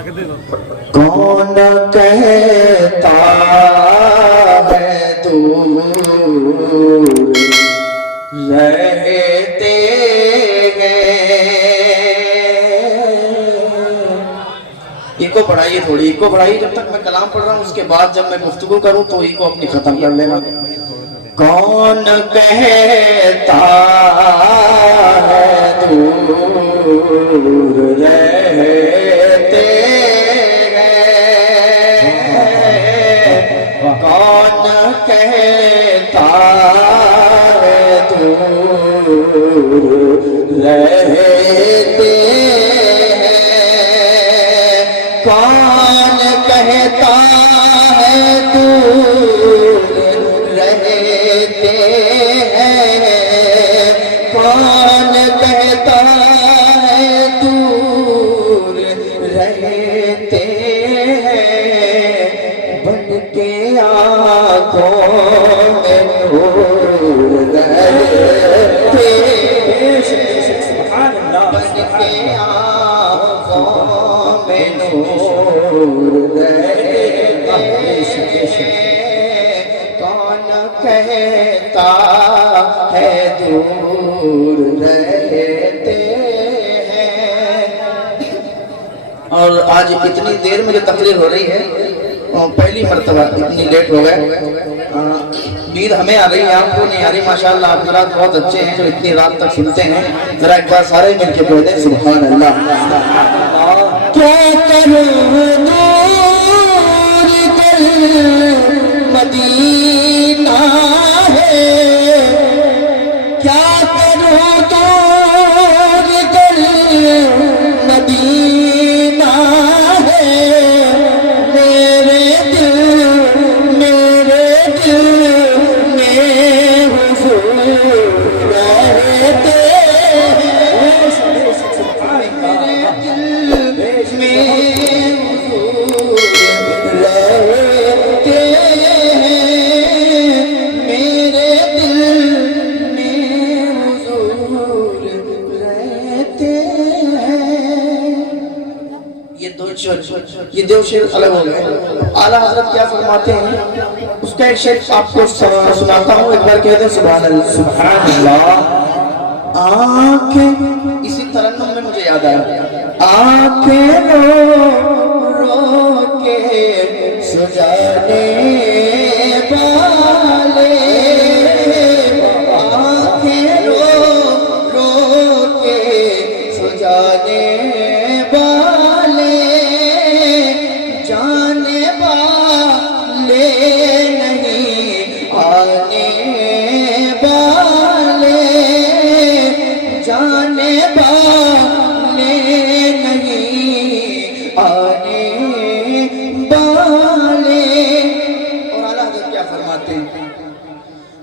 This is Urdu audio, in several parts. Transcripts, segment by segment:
کون کہتا ہے دور رہتے ایکو بڑھائیے تھوڑی ایکو بڑھائیے جب تک میں کلام پڑھ رہا ہوں اس کے بعد جب میں گفتگو کروں تو ایکو اپنی ختم کر لینا کون کہتا ہے دور رہتے ہیں کون کہتا ہے دور رہتے کون کہتا ہے دور رہتے ہیں کون کہتا ہے دور رہتے ہیں بن کے آنکھوں میں نور رہتے بن کے آنکھوں میں نور رہتے کون کہتا ہے دور رہتے ہیں اور آج اتنی دیر میں جو تقریر ہو رہی ہے پہلی مرتبہ اتنی لیٹ ہو گئے نیند ہمیں آ رہی ہے آپ کو نہیں آ رہی ماشاءاللہ آپ حضرات بہت اچھے ہیں جو اتنی رات تک سنتے ہیں ذرا ایک بار سارے مل کے پڑھ دیں سبحان اللہ کیا کروں دور دل مدینہ ہے کیا کروں دور دل مدینہ ہے میرے دل میں حضور رہتے یہ دو شعر الگ ہو گئے اعلیٰ حضرت کیا فرماتے ہیں اس کا ایک شعر آپ کو سناتا ہوں ایک بار کہتے ہیں سبحان اللہ آنکھیں اسی ترنم میں مجھے یاد آیا آنکھیں رو کے سجانے والے آنکھیں رو کے سجانے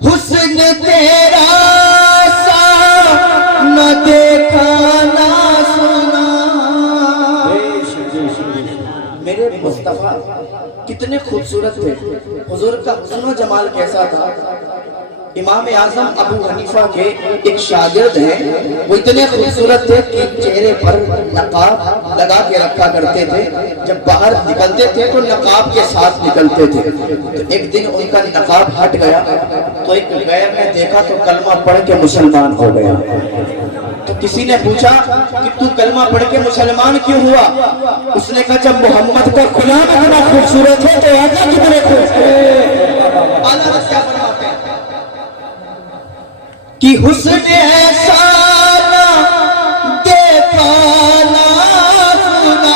حسن تیرا سا نہ دیکھا نہ سنا میرے مصطفیٰ کتنے خوبصورت تھے حضور کا حسن و جمال کیسا تھا امام اعظم ابو حنیفہ کے ایک شاگرد ہیں وہ اتنے خوبصورت تھے کہ چہرے پر نقاب لگا کے رکھا کرتے تھے جب باہر نکلتے تھے تو نقاب کے ساتھ نکلتے تھے تو ایک دن ان کا نقاب ہٹ گیا تو ایک غیر نے دیکھا تو کلمہ پڑھ کے مسلمان ہو گیا تو کسی نے پوچھا کہ تو کلمہ پڑھ کے مسلمان کیوں ہوا اس نے کہا جب محمد کا غلام اتنا خوبصورت ہے تو آقا کتنے خوبصورت کہ حسن ایسا نہ دیکھا نہ سنا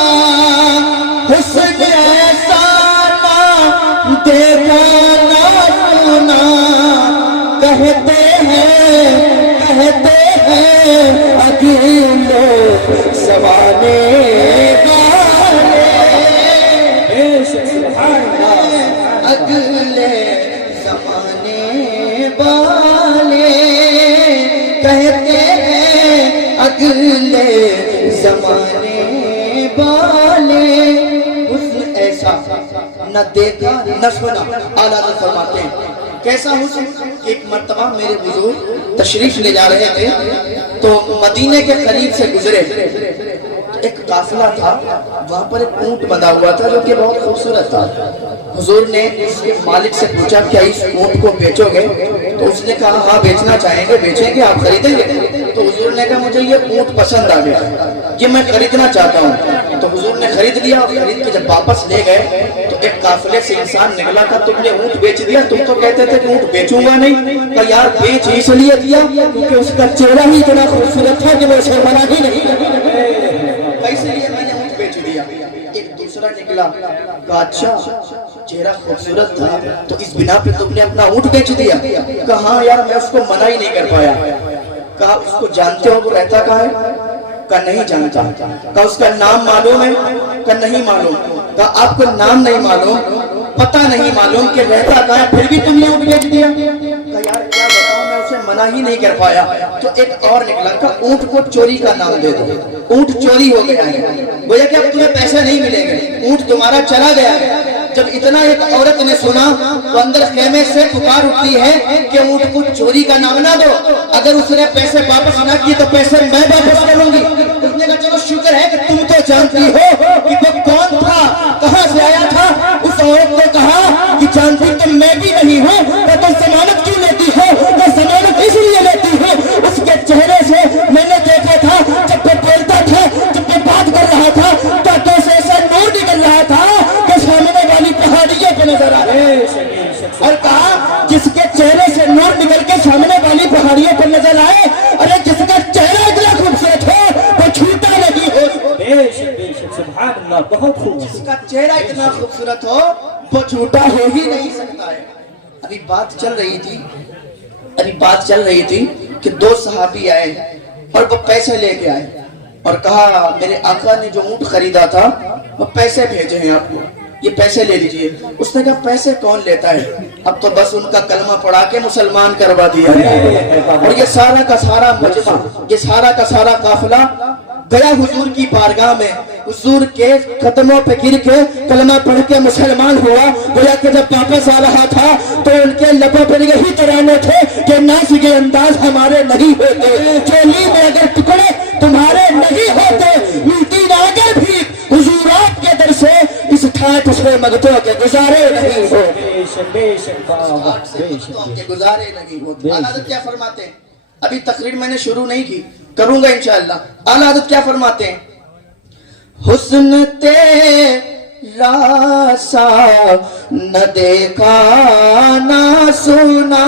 حسن ایسا نہ دیکھا نہ سنا کہتے ہیں اگلے زمانے اگلے زمانے والے کہتے ہیں اگلے زمانے والے حسن ایسا نہ دیکھا نہ سنا اعلیٰ حضرت فرماتے ہیں کیسا حسن ایک مرتبہ میرے بزرگ تشریف لے جا رہے تھے تو مدینے کے قریب سے گزرے ایک قافلہ تھا، وہاں پر ایک اونٹ بندھا ہوا تھا جو کہ بہت خوبصورت تھا۔ حضور نے اس کے مالک سے پوچھا کیا اس اونٹ کو بیچو گے؟ تو اس نے کہا ہاں بیچنا چاہیں گے، بیچیں گے، آپ خریدیں گے؟ تو حضور نے کہا مجھے یہ اونٹ پسند آ گیا، یہ میں خریدنا چاہتا ہوں۔ تو حضور نے خرید لیا، اور خرید کے جب واپس لے گئے تو ایک قافلے سے انسان نکلا تھا، تم نے اونٹ بیچ دیا، تم تو کہتے تھے کہ اونٹ بیچوں گا نہیں۔ کہ یار بیچ اس لیے دیا کیونکہ اس کا چہرہ ہی اتنا خوبصورت تھا کہ میں اسے منع ہی نہیں، اس لیے میں نے اونٹ بیچ دیا۔ ایک دوسرا نکلا، کہا اچھا چہرہ خوبصورت تھا تو اس بنا پہ تم نے اپنا اونٹ بیچ دیا؟ کہا ہاں یار میں اس کو منع ہی نہیں کر پایا۔ کہا اس کو جانتے ہو وہ رہتا کہاں ہے؟ کہا نہیں جانتا۔ کہا اس کا نام معلوم ہے؟ کہا نہیں معلوم۔ کہا آپ کو نام نہیں معلوم، پتہ نہیں معلوم کہ رہتا کہاں ہے، پھر بھی تم نے اونٹ بیچ دیا؟ کہا یار کیا بتاؤں میں اسے منع ہی نہیں کر پایا۔ تو ایک اور نکلا، کہا اونٹ کو چوری کا نام دے دو، اونٹ چوری ہو گیا ہے، گویا کہ اب تمہیں پیسے نہیں ملیں گے، اونٹ تمہارا چلا گیا ہے۔ جب اتنا ایک عورت نے سنا تو اندر خیمے سے پکار اٹھتی ہے کہ اونٹ کو چوری کا نام نہ دو، اگر اس نے پیسے واپس نہ کیے تو پیسے میں واپس کروں گی۔ اس نے کہا چلو شکر ہے کہ تم تو جانتی ہو کہ وہ کون تھا، کہاں سے آیا تھا۔ اس عورت نے کہا کہ جانتی تو میں بھی نہیں ہوں، تو تم ضمانت کیوں لیتی ہو؟ میں ضمانت اس لیے لیتی ہوں، اس کے چہرے سے میں نے دیکھا تھا جب وہ بولتا تھا، جب وہ بات کر رہا تھا تو سے ایسا نور نکل رہا تھا کہ سامنے والی پہاڑیوں پہ نظر آ رہے۔ اور کہا جس کے چہرے سے نور نکل کے سامنے والی پہاڑیوں پر نظر آئے، ارے جس کا چہرہ اتنا خوبصورت ہو وہ چھوٹا نہیں ہو۔ سبحان اللہ، بہت خوب۔ جس کا چہرہ اتنا خوبصورت ہو وہ چھوٹا ہو ہی نہیں سکتا ہے۔ ابھی بات چل رہی تھی کہ دو صحابی آئے اور وہ پیسے لے کے آئے اور کہا میرے آقا نے جو اونٹ خریدا تھا وہ پیسے بھیجے ہیں آپ کو، یہ پیسے لے لیجئے۔ اس نے کہا پیسے کون لیتا ہے، اب تو بس ان کا کلمہ پڑھا کے مسلمان کروا دیا ہے۔ اور یہ سارا کا سارا مجمع، یہ سارا کا سارا قافلہ گیا حضور کی بارگاہ میں، حضور کے قدموں پہ گر کے کلمہ پڑھ کے مسلمان ہوا۔ گویا کہ جب واپس آ رہا تھا تو ان کے لبوں پر یہی ترانے تھے کہ ناز کے انداز ہمارے نہیں ہوتے، چولی میں اگر ٹکڑے تمہارے نہیں ہوتے، ملتی نہ اگر بھی حضور آپ کے در سے اس ٹھاٹ سے مگتوں کے گزارے نہیں ہو، گزارے نہیں ہو۔ اعلیٰ حضرت کیا فرماتے ہیں؟ ابھی تقریر میں نے شروع نہیں کی، کروں گا انشاءاللہ۔ اعلیٰ حضرت کیا فرماتے ہیں؟ حسن تیرا سا نہ دیکھا نہ سنا،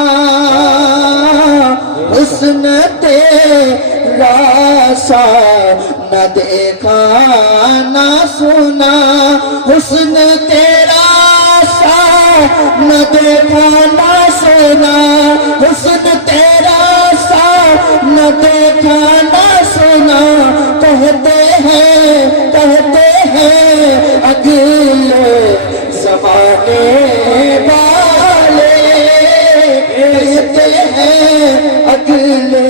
حسن تیرا سا نہ دیکھا نہ سنا، حسن تیرا سا نہ دیکھا نہ سنا، حسن تیرا سا نہ دیکھا نہ سنا، کہتے ہیں اگلے زمانے والے، کہتے ہیں اگلے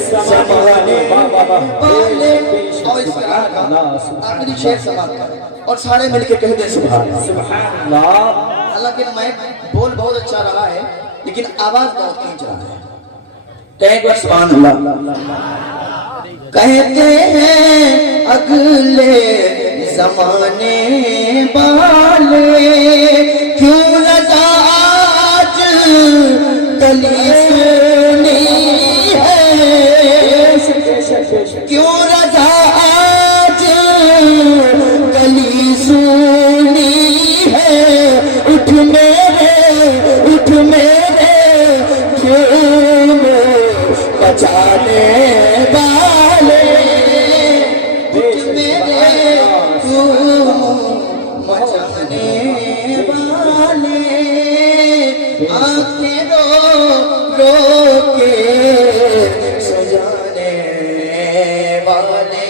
زمانے والے۔ اور اس طرح آخری شعر سماعت کریں اور سارے مل کے کہہ دیں سبحان اللہ۔ حالانکہ مائک بول بہت اچھا رہا ہے لیکن آواز بہت کھینچ رہا ہے، کہیں گے سبحان اللہ۔ کہتے ہیں اگلے زمانے والے، کیوں رضا آج گلی سنی ہے، کیوں رضا آج گلی سنی ہے، اٹھ میرے کیوں بچانے والے، اٹھ میرے مچانے والے، آنکھیں رو کے سجانے والے،